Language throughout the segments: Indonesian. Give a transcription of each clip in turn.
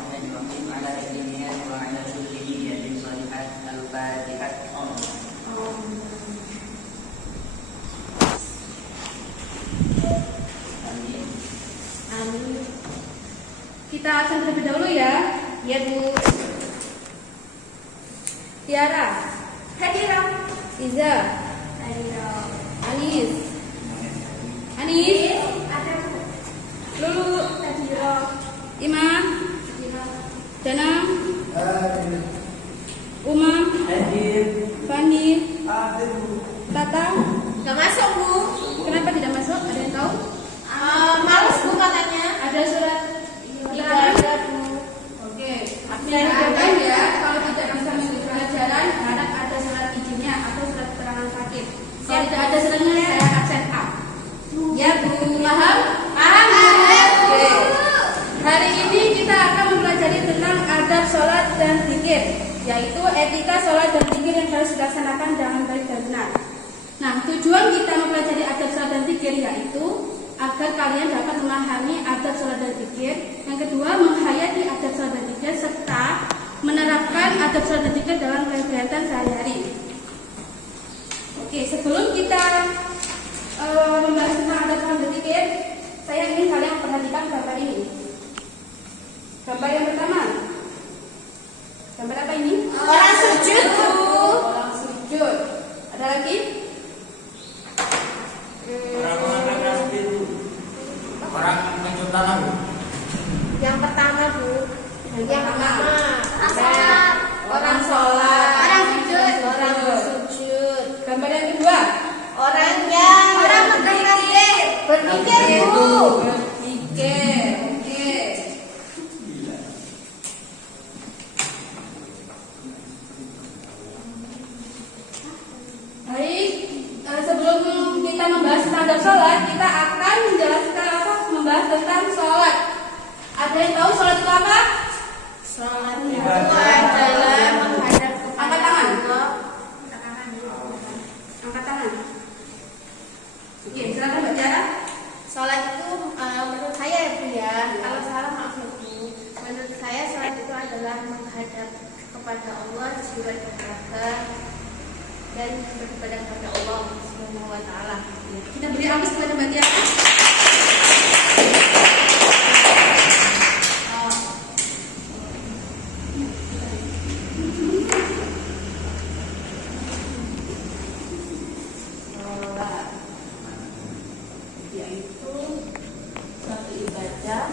Bismillahirrahmanirrahim. Ala sayyidina wa ala kulli sholihat al-Fatihah. Amin. Amin. Kita absen terlebih dahulu ya. Ya Bu. Tiara. Hadirah. Iza. Hadirah. Anis. Anis. Lulu. Hadirah. Imam. Dana. Umam. Hadir. Fandi. Hadir. Tata. Gak masuk Bu. Kenapa tidak masuk? Ada yang tahu? Males Bu katanya. Ada surat Ada Bu. Oke, saya ingatkan ya, kalau tidak bisa mengikuti pelajaran, harap ada surat izinnya atau surat keterangan sakit. Kalau tidak ada suratnya, saya absen A. Ya Bu, paham? Paham Bu. Oke. Hari ini kita akan mempelajari tentang adab sholat dan zikir, yaitu etika sholat dan zikir yang harus dilaksanakan dengan baik dan benar. Nah, tujuan kita mempelajari adab sholat dan zikir yaitu agar kalian dapat memahami adab sholat dan zikir. Yang kedua, menghayati adab sholat dan zikir serta menerapkan adab sholat dan zikir dalam kegiatan sehari-hari. Oke, sebelum kita membahas tentang adab sholat dan zikir, saya ingin kalian perhatikan gambar ini. Gambar yang pertama. Gambar apa ini? Orang sujud Bu. Orang sujud. Ada lagi? Orang mengangkat tasbih Bu. Orang mencuci tangan Bu. Yang pertama Bu. Yang pertama. Ada orang sholat. Orang sujud. Orang sujud. Gambar yang kedua. Orang berpikir. Berpikir Bu. Berpikir. Oke. Baik, sebelum kita membahas tentang adab sholat, kita akan membahas tentang sholat. Ada yang tahu sholat itu apa? Sholat itu adalah menghadap kepada Angkat tangan. Allah. Angkat tangan. Oke, silakan Mbak Tiara. Sholat itu menurut saya ya Bu ya, kalau salah maaf ya Bu. Menurut saya sholat itu adalah menghadap kepada Allah jiwa dan raga dan beribadah kepada Allah Subhanahu wa taala. Kita beri aplaus kepada Mbak Tiara. Sholat yaitu suatu ibadah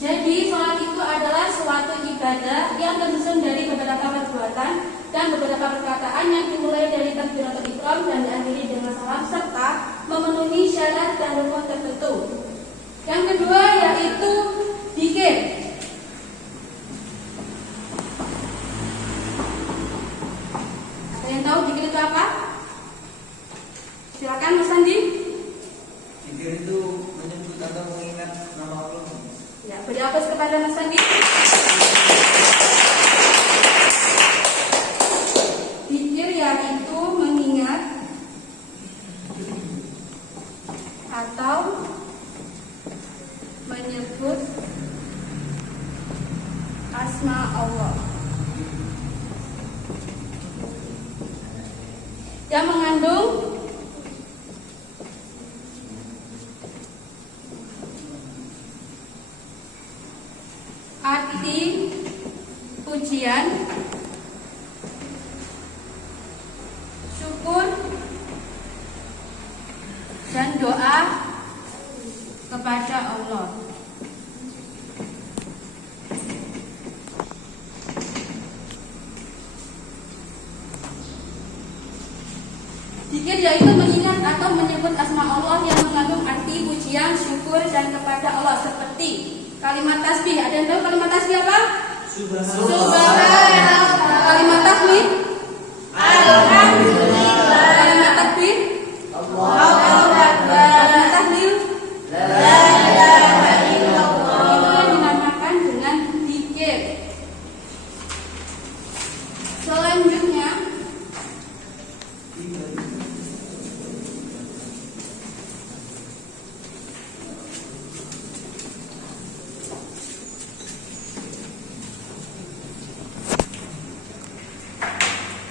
Jadi sholat itu adalah suatu ibadah yang tersusun dari beberapa perbuatan dan beberapa perkataan yang dimulai dari takbiratul ihram dan diakhiri dengan salam serta memenuhi syarat dan rukun tertentu. Yang kedua yaitu zikir. Ada yang tahu zikir itu apa? Silakan Mas Andi. Zikir itu menyebut atau mengingat nama Allah. Ya, beri aplaus kepada Mas Andi. Zikir yaitu mengingat atau asma Allah yang mengandung arti pujian, syukur, dan doa kepada Allah. Zikir yaitu mengingat atau menyebut asma Allah yang mengandung arti pujian, syukur, dan kepada Allah seperti kalimat tasbih. Ada yang tahu kalimat tasbih apa? Subhanallah. Kalimat tahmid? Alhamdulillah. Kalimat takbir? Allahu Akbar. Kalimat tahlil? La ilaha illallah. Itu yang dinamakan dengan zikir. Selanjutnya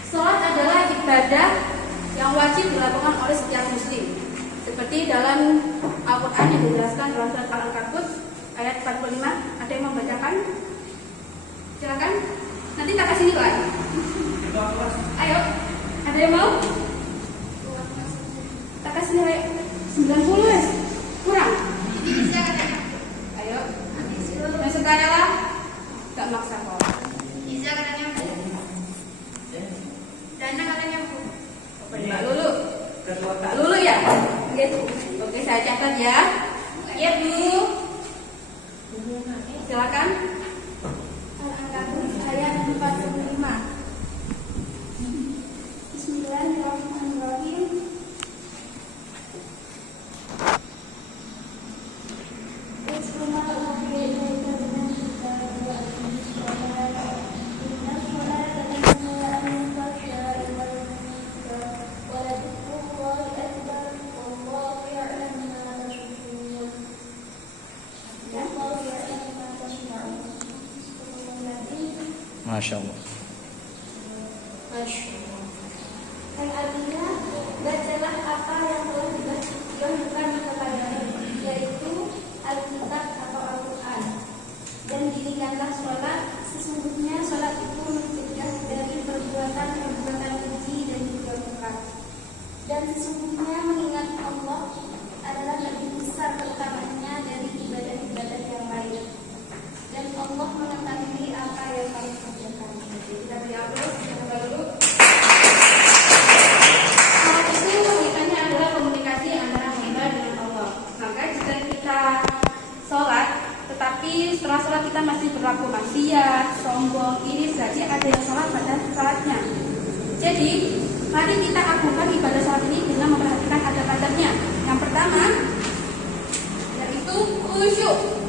sholat adalah ibadah yang wajib dilakukan oleh setiap muslim. Seperti dalam Al-Quran yang dijelaskan dalam surat Al-Ankabut ayat 45. Ada yang membacakan? Silakan. Nanti tak kasih nilai. Ayo. Ada yang mau? Tak kasih nilai 90 ya? Kurang? Bisa katanya. Ayo. Yang suka adalah gak maksa kok. Bisa katanya. Dana katanya Bu. Mbak Lulu. Mbak Lulu ya? Oke, saya catat ya. Iya Bu. Silakan. Al-Ankabut ayat 45. Bismillahirrahmanirrahim. Masya Allah. Yang artinya bacalah apa yang telah dibacakan kepadamu, yaitu Alkitab atau Al-Quran, dan dirikanlah sholat. Sesungguhnya sholat itu mencegah dari perbuatan keji dan juga mungkar. Dan sesungguhnya mengingat Allah adalah lebih besar keutamaannya dari ibadah-ibadah yang lain. Dan Allah mengetahui apa yang kamu kerjakan. Kita berdoa dulu. Salat itu logikanya adalah komunikasi antara hamba dengan Allah. Maka jika kita sholat, tetapi setelah sholat kita masih berlaku maksiat, sombong, ini berarti ada yang sholat pada sholatnya. Jadi, mari kita agungkan ibadah sholat ini dengan memperhatikan adab-adabnya. Yang pertama, yaitu khusyuk.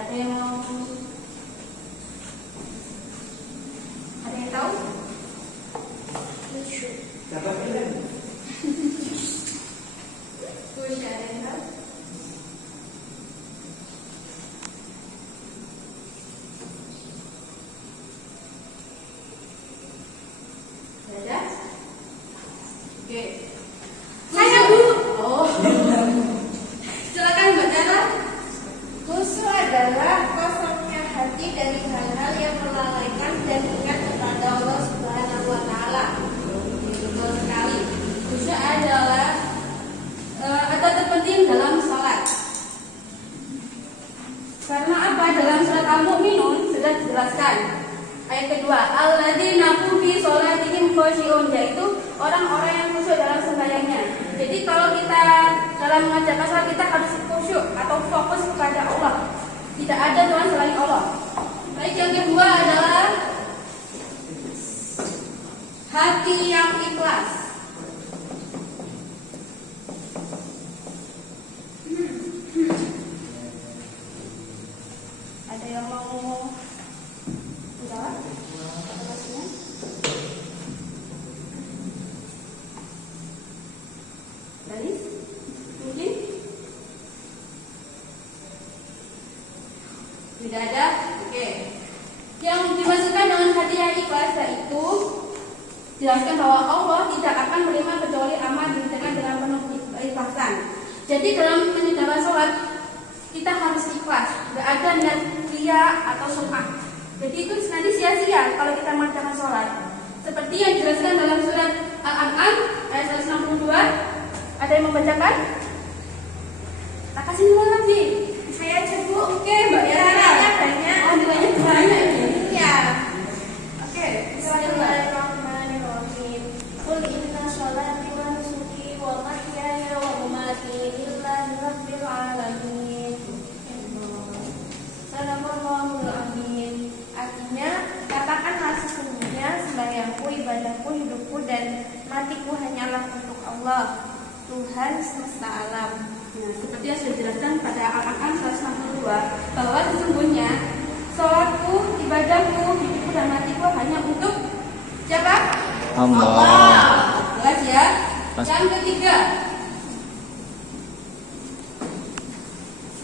Ada yang tahu? Khusyuk. Khusyuk ada yang tahu? Ada? Oke. Saya Bu. Oh. Silakan Mbak Dara. Khusyuk adalah kosongnya hati dari hal-hal yang melalaikan dan ingat kepada Allah Subhanahu wa Ta'ala. Betul sekali. Khusyuk adalah atau terpenting dalam sholat. Karena apa? Dalam surat Al-Mu'minun sudah dijelaskan. Ayat kedua, alladzina hum fi sholatihim khushu'un, yaitu orang-orang yang khusyuk dalam sembahyangnya. Jadi kalau kita dalam mengajarkan sholat, kita harus khusyuk atau fokus kepada Allah. Tidak ada Tuhan selain Allah. Baik, yang kedua adalah hati yang ikhlas. Ada yang mau jawab? Dari? dijelaskan bahwa Allah tidak akan menerima kecuali amal dikerjakan dengan penuh keikhlasan. Jadi dalam menyediakan sholat kita harus ikhlas, tidak ada niat ria atau sum'ah. Jadi itu nanti sia-sia kalau kita mengerjakan sholat. Seperti yang dijelaskan dalam surat Al-An'am ayat 162. Ada yang membacakan? Tak kasih dulu lagi. Saya coba. Oke, Mbak Yara. Nilainya banyak. Oh, nilainya banyak ini. Iya. Oke, Bismillahirrahmanirrahim. Qul inna sholati wa nusuki wa mahyaya wa mamati lillahi rabbil alamin. Sadaqallahul azim. Artinya, katakanlah sesungguhnya sembahyangku, ibadahku, hidupku dan matiku hanyalah untuk Allah, Tuhan semesta alam. Nah, seperti yang sudah dijelaskan pada Al-An'am 162 bahwa sesungguhnya sholatku, ibadahku, hidupku dan matiku hanya untuk siapa? Allah. Jelas ya? Pas. Yang ketiga,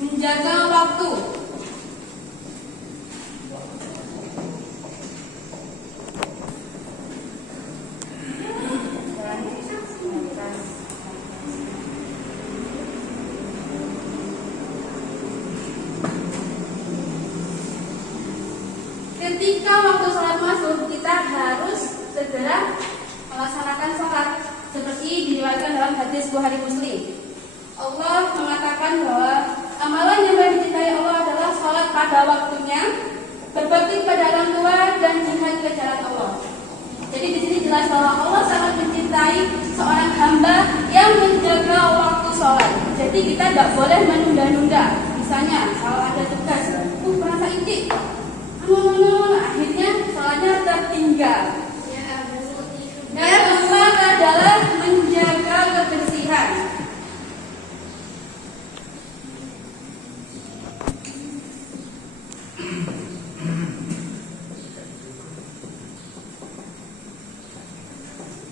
menjaga waktu. Ketika waktu sholat masuk, kita harus segera melaksanakan sholat seperti diriwayatkan dalam hadis Bukhari Muslim. Allah mengatakan bahwa amalan yang paling dicintai Allah adalah sholat pada waktunya, berbakti kepada orang tua dan jihad ke jalan Allah. Jadi di sini jelas bahwa Allah sangat mencintai seorang hamba yang menjaga waktu sholat. Jadi kita tidak boleh menunda-nunda. Misalnya kalau ada tugas, merasa intik. Akhirnya sholatnya tertinggal. Yang kedua adalah menjaga kebersihan.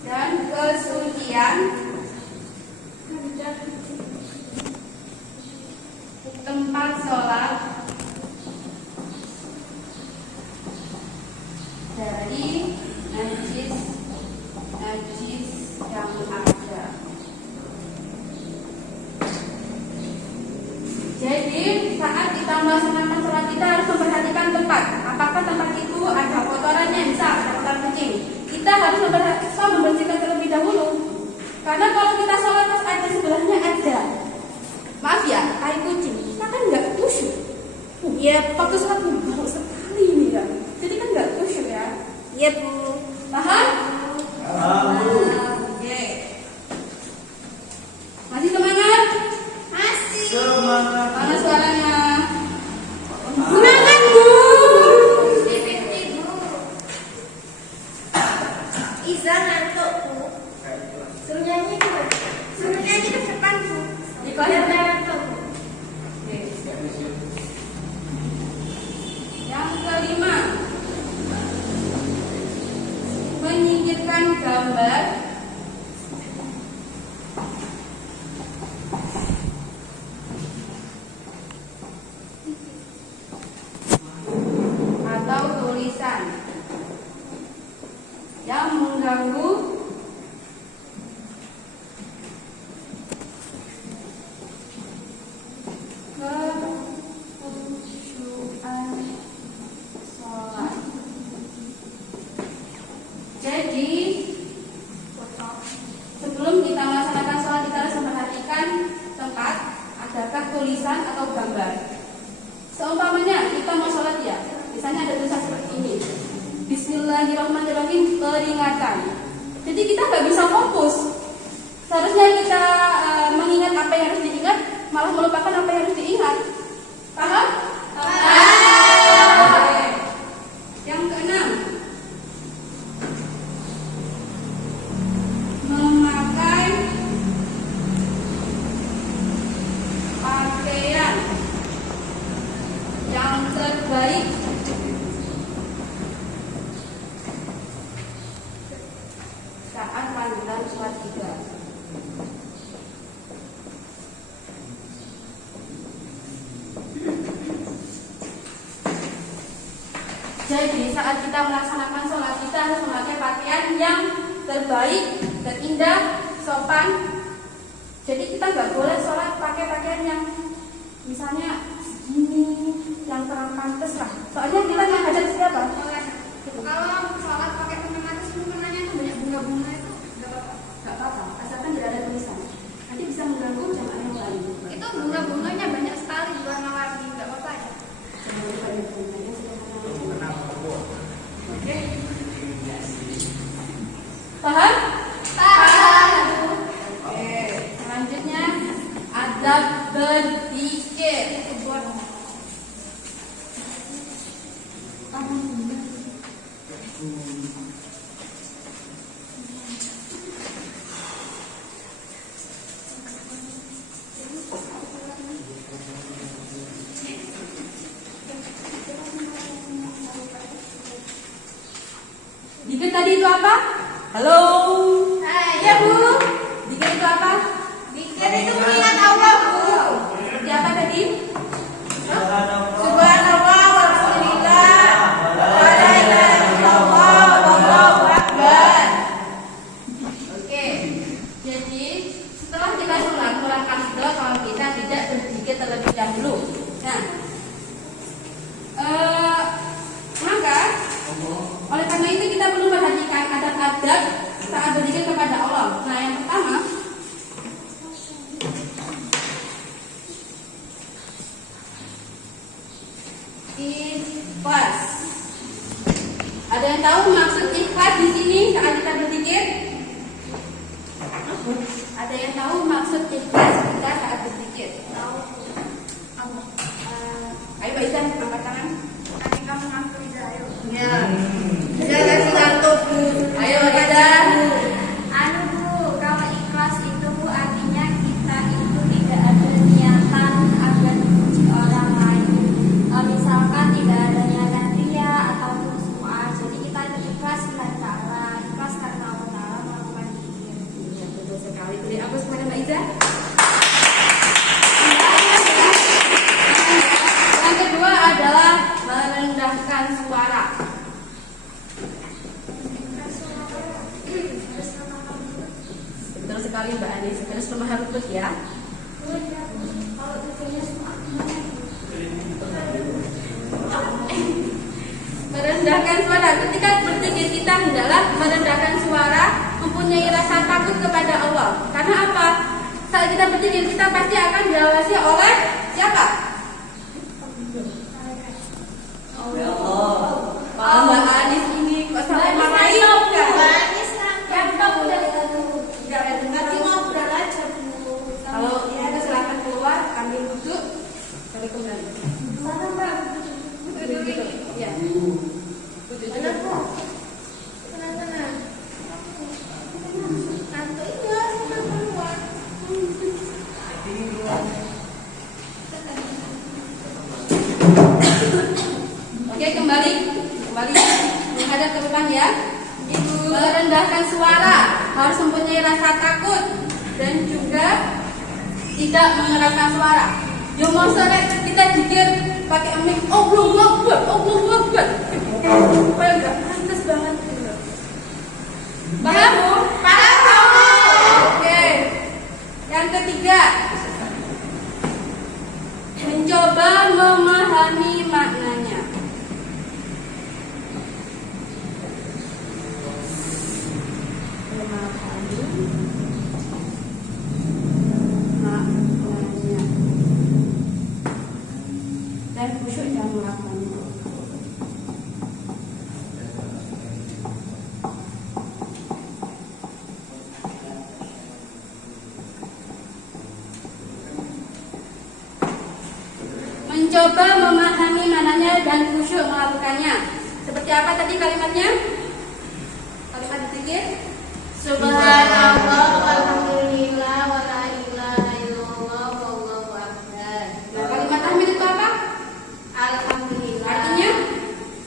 Dan kesucian tempat sholat dari najis yang ada. Jadi saat kita melaksanakan sholat kita harus memperhatikan tempat. Apakah tempat itu ada kotorannya, misal ada kotoran kucing. Kita harus membersihkan terlebih dahulu. Karena kalau kita sholat pas ada sebelahnya ada, maaf ya, tai kucing, kita kan nggak khusyuk. Ya waktu sholat bau sekali ini kan. Jadi kan nggak khusyuk ya. Iya, Bu. Paham? Oke. Masih semangat? Masih. Semangat. Mana suaranya? Gunakan, Bu. Iza ngantuk, Bu. Suruh nyanyi, Bu. Suruh nyanyi ke depan, Bu. Di kolam. Ngantuk, Bu. Oke. Yang kelima, menyingkirkan gambar atau tulisan yang mengganggu kekhusyuan sholat. Jadi sebelum kita melaksanakan sholat kita harus memperhatikan tempat, adakah tulisan atau gambar. Seumpamanya kita mau sholat ya, misalnya ada tulisan seperti ini, Bismillahirrahmanirrahim, peringatan. Jadi kita nggak bisa fokus. Seharusnya kita mengingat apa yang harus diingat, malah melupakan apa yang harus diingat. Paham? Oke. Yang keenam, memakai pakaian yang terbaik saat lanjutan sholat tiga. Jadi saat kita melaksanakan sholat kita harus memakai pakaian yang terbaik, terindah, sopan. Jadi kita nggak boleh sholat pakai pakaian yang misalnya segini, yang kurang pantas lah. Soalnya kita menghadap siapa? Kalau sholat pakai pengantin mukanya itu banyak bunga-bunga itu Nggak apa-apa, asalkan tidak ada tulisan. Nanti bisa mengganggu jamaah yang lain. itu bunga-bunganya banyak sekali warna-warni, nggak apa-apa ya. Oke. Paham? Paham. Oke. Selanjutnya adab berzikir. Dikir tadi itu apa? Halo. Hai. Ya Bu. Dikir itu apa? Dikir itu mengingat Allah, Bu. Seperti apa tadi? Subhanallah walhamdulillah wa la ilaha illallah wallahu akbar. Oke. Jadi setelah kita sholat kurang afdal kalau kita tidak berzikir terlebih dahulu. Nah, maka oleh karena itu kita perlu perhatikan adab-adab saat berzikir kepada Allah. Nah, yang pertama, ikhlas. Ada yang tahu maksud ikhlas di sini saat kita berzikir? Ada yang tahu maksud ikhlas kita saat berzikir? Tahu Allah. Ayo Mbak Izan, angkat tangan. Nanti kamu ngampuni saya. Ya. Saya kasih ngantuk Bu. Ayo Izan. Anu Bu, kalau ikhlas itu Bu artinya kita itu tidak ada niatan agar memuji orang lain. Misalkan tidak ada niatan ria ataupun sum'ah. Jadi kita itu ikhlas karena Allah, ikhlas karena Allah Ta'ala melakukan zikir. Iya, betul sekali. Beri apa kepada Mbak Izan? Yang kedua adalah merendahkan suara. Betul sekali Mbak Anis. Terus rumah harus ya. Kalau tujuannya sum'ah. Merendahkan suara. Ketika berzikir kita hendaklah merendahkan suara, mempunyai rasa takut kepada Allah. Karena apa? Saat kita berzikir kita pasti akan diawasi oleh siapa? Pak Mbak Anis ini kok sampai marahin kan? Manis kan? Yang tahu dari Nanti mau udah aja Bu. kalau kita silakan keluar, ambil wudhu, balik kembali. Mana Mbak? Gitu. Ya. Wudhu dulu. Benar Bu. Tenang-tenang. Ngantuk iya, sudah keluar. Oke, kembali menghadap ke depan ya. Merendahkan suara, harus mempunyai rasa takut dan juga tidak mengeraskan suara. Yang mau sore kita zikir pakai mic, Allahu Akbar, Allahu Akbar. Supaya enggak pantas banget. Paham? Paham. Oke. Yang ketiga, mencoba memahami maknanya. Memahami maknanya dan khusyuk dalam melakukannya. Mencoba memahami maknanya dan khusyuk melakukannya. Seperti apa tadi kalimatnya? Kalimat zikir. Subhanallah walhamdulillah wa la ilaha illallah wallahu akbar. Nah, kalimat tahmid itu apa? Alhamdulillah. Artinya?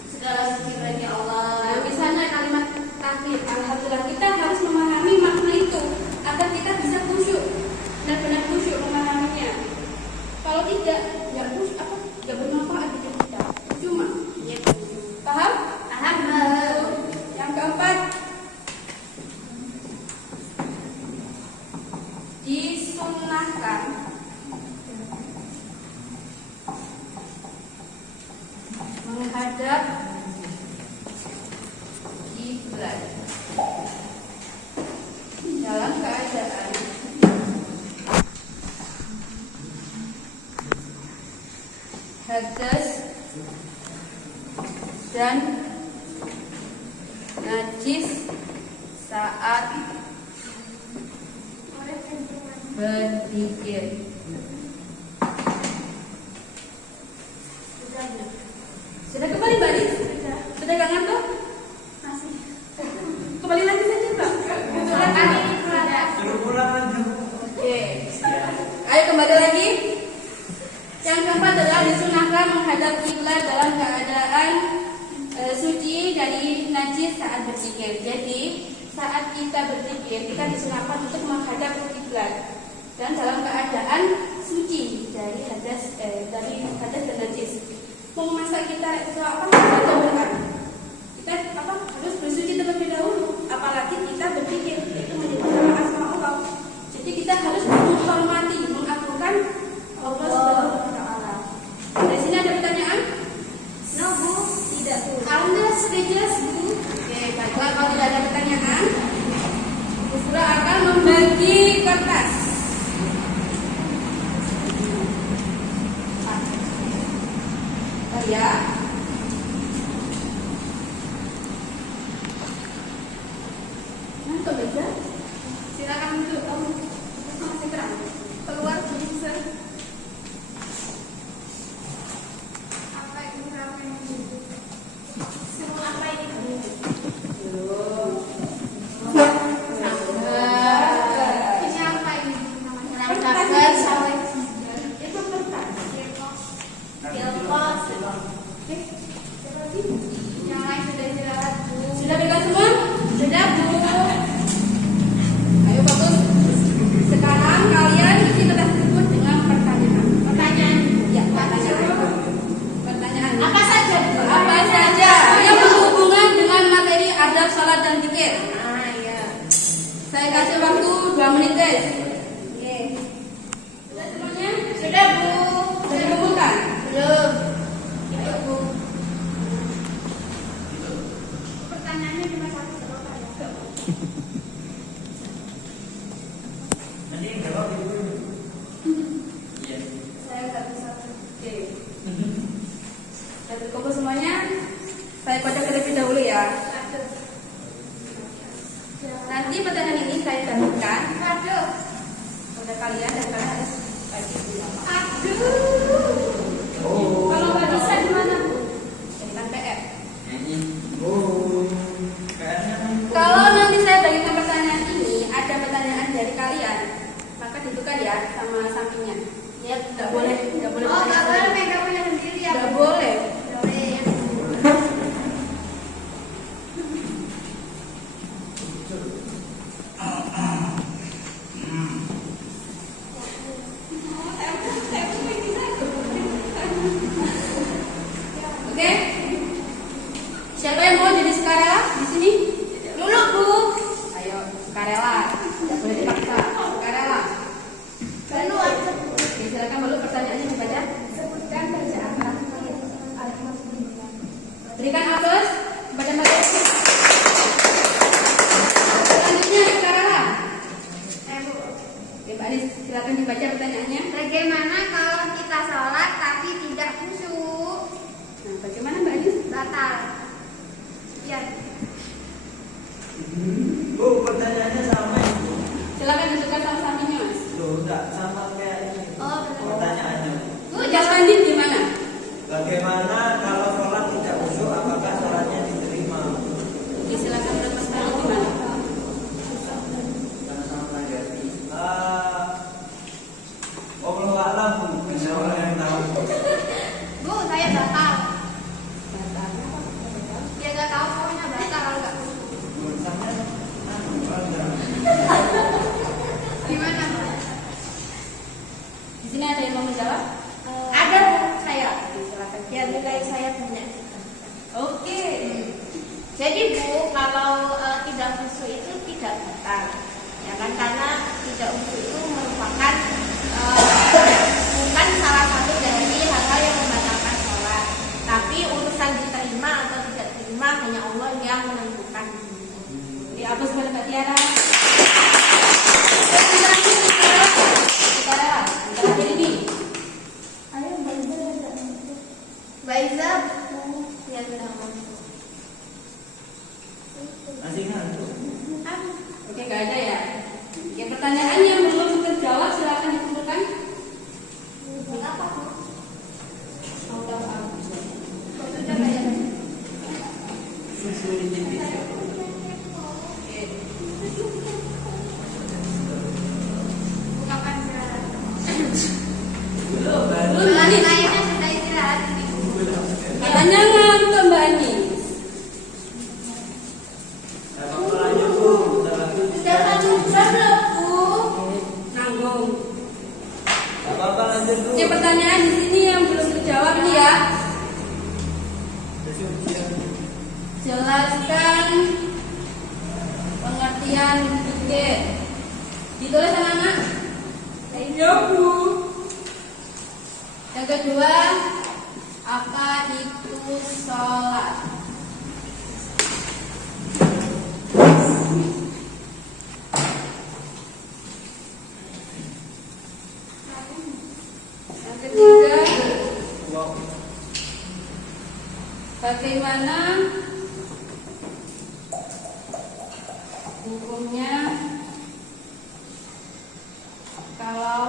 Segala puji bagi Allah. Nah, misalnya kalimat tahmid, alhamdulillah, kita harus memahami makna itu agar kita bisa khusyuk, benar-benar khusyuk memahaminya. Kalau tidak, ya khusyuk apa? Ya bermanfaat bagi kita. Cuma, Ya, paham? paham. Yang keempat, hadas dan najis saat berzikir. Sudah kembali balik? Sudah gak ngantuk? Masih. Kembali lagi saja Mbak. Sudah kami Suruh pulang aja. Oke. Ayo kembali lagi. Yang keempat adalah disunahkan menghadap kiblat dalam keadaan suci dari najis saat berzikir. Jadi saat kita berzikir kita disunahkan untuk menghadap kiblat dan dalam keadaan suci dari hadas dan najis. Mau masa kita itu apa? Kita harus bersuci terlebih dahulu. Apalagi kita berzikir itu menyebutkan asma Allah. Jadi kita harus menghormati, mengagungkan Allah Subhanahu wa taala. Dari sini ada pertanyaan? No, Bu. Tidak, Bu. Alhamdulillah sudah jelas, Bu. Oke, baiklah kalau tidak ada pertanyaan, Bu Fura akan membagi kertas. Ya. Ngantuk aja. Silakan duduk kamu. Masih terang. Keluar bisa. Apa ini namanya? Semua apa ini? Belum. Ini apa ini? Namanya Kertas. Itu kertas. Kilpos. Yang lain sudah jelas, Bu. Sudah bebas semua? Sudah, Bu. Ayo bagus. Sekarang kalian isi kertas tersebut dengan pertanyaan. Pertanyaan. Ya, pertanyaan. Pertanyaan. Apa saja, Bu? Apa saja yang berhubungan dengan materi adab salat dan zikir. Ah, iya. Saya kasih waktu 2 menit, guys. Oke. Sudah semuanya? Sudah, Bu. Sudah dikumpulkan? Belum. Itu, Bu. Pertanyaannya cuma satu berapa ya? Nanti jawab dulu. Iya. Saya nggak bisa. Oke. Sudah terkumpul semuanya? Saya kocok terlebih dahulu ya. Nanti pertanyaan ini saya cantumkan Aduh. kepada kalian dan kalian harus bagi dulu. Aduh. Kalau nggak bisa gimana, Bu? Jadikan PR. Oh. Kayaknya Kalau nanti saya bagikan pertanyaan ini, ada pertanyaan dari kalian, maka ditentukan ya sama sampingnya. Ya, nggak boleh Oh, pertanyaan nggak boleh sendiri. megang punya sendiri ya? Nggak boleh. Boleh. Oke? Siapa yang mau jadi sukarela di sini? Dulu, Bu. Ayo, sukarela. Tidak boleh dipaksa. Sukarela. Dulu aja. Oke, silakan dulu pertanyaannya dibaca. Sebutkan bacaan Al-Fatihah. Berikan aplaus kepada Mbak Desi. Selanjutnya sukarela. Bu. Oke, Mbak Anis, silakan dibaca pertanyaannya. Bagaimana kalau kita sholat tapi tidak khusyuk? Nah, bagaimana Mbak Anis? Batal. Ya. Bu, pertanyaannya sama itu. Silakan ditentukan sama sampingnya, Mas. Loh, enggak sama kayak ini. Oh, betul. Pertanyaannya. Bu, jawaban gimana? Bagaimana kalau sholat tidak khusyuk, apakah sholatnya diterima? Oke, silakan menurut Mas Fahmi gimana? Wallahu a'lam, Bu. Insya Allah yang tahu. Bu, saya batal. Batal. Dia nggak tahu pokoknya batal kalau nggak khusyuk. Tulisannya, Gimana? Di sini ada yang mau menjawab? Ada, Bu, saya. Oke, silakan. Ya, nilai saya banyak. Oke. Jadi, Bu, kalau tidak khusyuk itu tidak batal. Ya kan, karena tidak khusyuk itu merupakan bukan salah satu dari hal-hal yang membatalkan sholat. Tapi urusan diterima atau tidak diterima hanya Allah yang menentukan. Di atas kepada Mbak Tiara. Sukarela. Terakhir ini. Ayo, Mbak. Belum Mbak Anis. Kayaknya sudah istirahat di buku. Katanya ngantuk Mbak Anis. Sudah lanjut belum, Bu? Nanggung. Apa-apa lanjut dulu. Ini pertanyaan di sini yang belum terjawab nih ya. Jelaskan pengertian zikir. Ditulis anak-anak? Iya, Bu. Yang kedua, apa itu sholat? Yang ketiga, bagaimana hukumnya kalau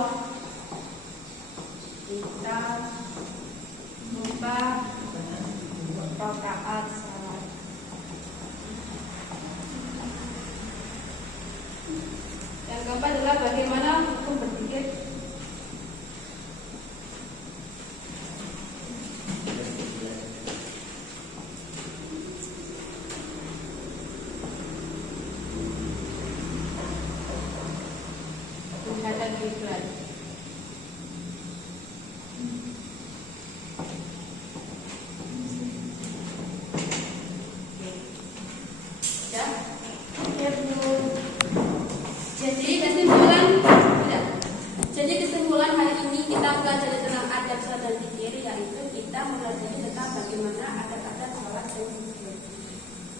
kita lupa rakaat salat? Yang keempat adalah bagaimana hukum berzikir? Menghadap kiblat. Ya, Ya, Bu. jadi kesimpulan tidak. Jadi kesimpulan hari ini kita belajar tentang adab sholat dan zikir, yaitu kita mempelajari tentang bagaimana adab-adab sholat dan zikir.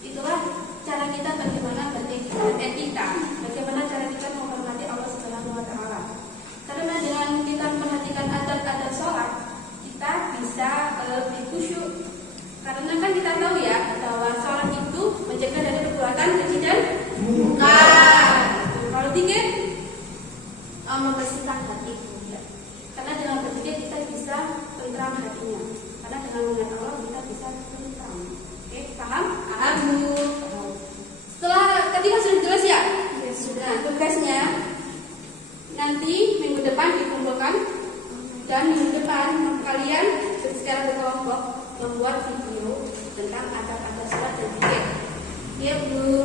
Itulah cara kita bagaimana beretika, bagaimana cara kita menghormati Allah Subhanahu wa Ta'ala. Karena dengan kita memperhatikan adab-adab sholat, kita bisa lebih khusyuk. Karena kan kita tahu ya bahwa sholat itu mencegah dari perbuatan keji dan mungkar. Kalau zikir Membersihkan hati, Bu. ya. Karena dengan berzikir kita bisa tentram hatinya. Karena dengan mengingat Allah kita bisa tentram. Oke, paham? Paham, Bu. Setelah ketika sudah jelas ya? Ya sudah. Tugasnya nanti minggu depan dikumpulkan dan minggu depan kalian secara berkelompok membuat video tentang adab-adab sholat dan zikir. Ya, Bu.